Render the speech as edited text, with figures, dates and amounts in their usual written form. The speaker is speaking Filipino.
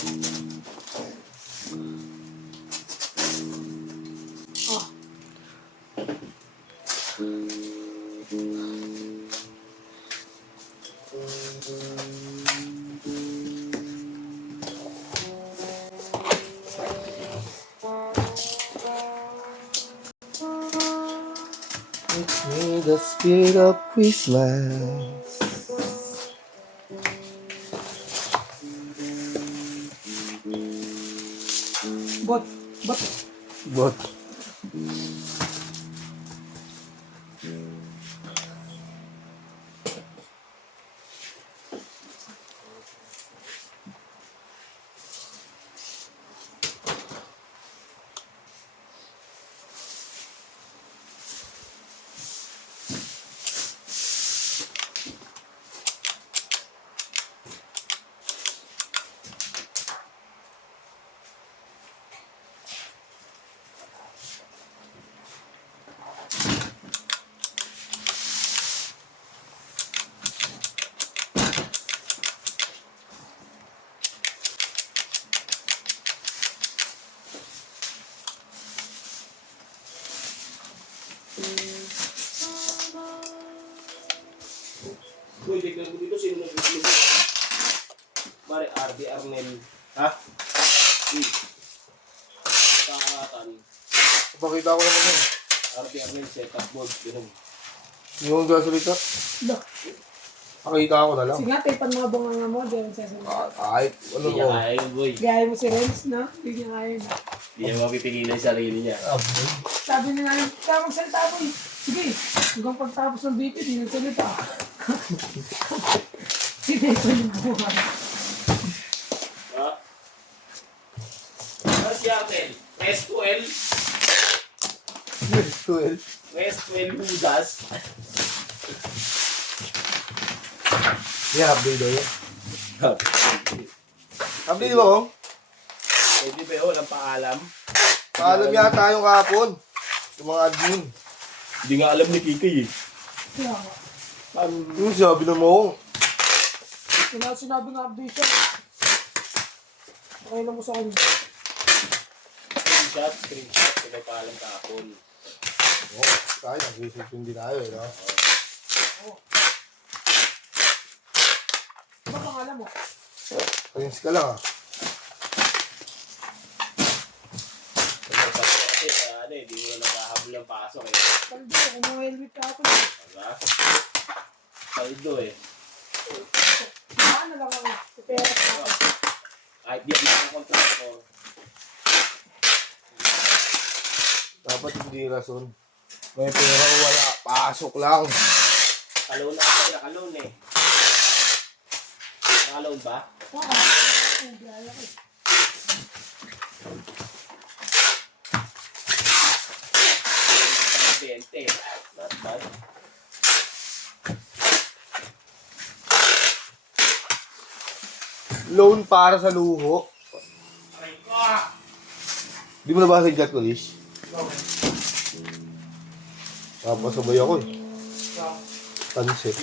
It's me, the spirit of Christmas. Bot. But, Uy, tignan mo dito, sino nag-video? Mare, RD Arnel. Ha? Kakatan. pakita ko naman yun. RD Arnel setup board. Ganun. Yung gasolita, Look. pakita ko na lang. Sige nga, tapan mga bunganga mo. Di yan sasabihin. Kahit, ano Hindi ko. niya kaya yun, boy. Gaya mo si Renz, no? Hindi niya kaya na. Hindi niya mapipigilan yung sarili niya. Sabi niya namin, kaya magsalita mo eh. Sige, hanggang pagtapos ng BP, di nagsalita. Sineto yung buha. Ha? Ano si Arnel? West 12? West 12 Hudas? Yeah, update daw yun. Update ba ko? Pwede ba yun? Walang paalam? Paalam yata yung kahapon. Yung mga admin. Hindi nga alam ni Kikay eh. Kaya nga. Yung sabi na mo. Wala sinabi ng update siya. Okay lang mo sa kanya. Screenshot, pinapaalam kahapon. Oo, tayo. Nag-result tayo eh. No? Ano pangalan mo? Prince ka lang ah. Kasi ano eh, di mo na nakahabol ng pasok eh. Kaldo, kung mga helmet ka ako. Diba? Paldo eh. Ano lang ako. Pera ka ako. Kahit di ako ng contractor. Dapat hindi rason. May pera o wala. Pasok lang. Nakaloan na ako, nakaloan eh. Nakaloan ba? Oo. Hindi ayaw ko. Nakaloan 20. Not bad. Loan para sa luho. Aray ko! Di mo nabasa yung chat ko, Lish? Papasabay ako eh. Tansit.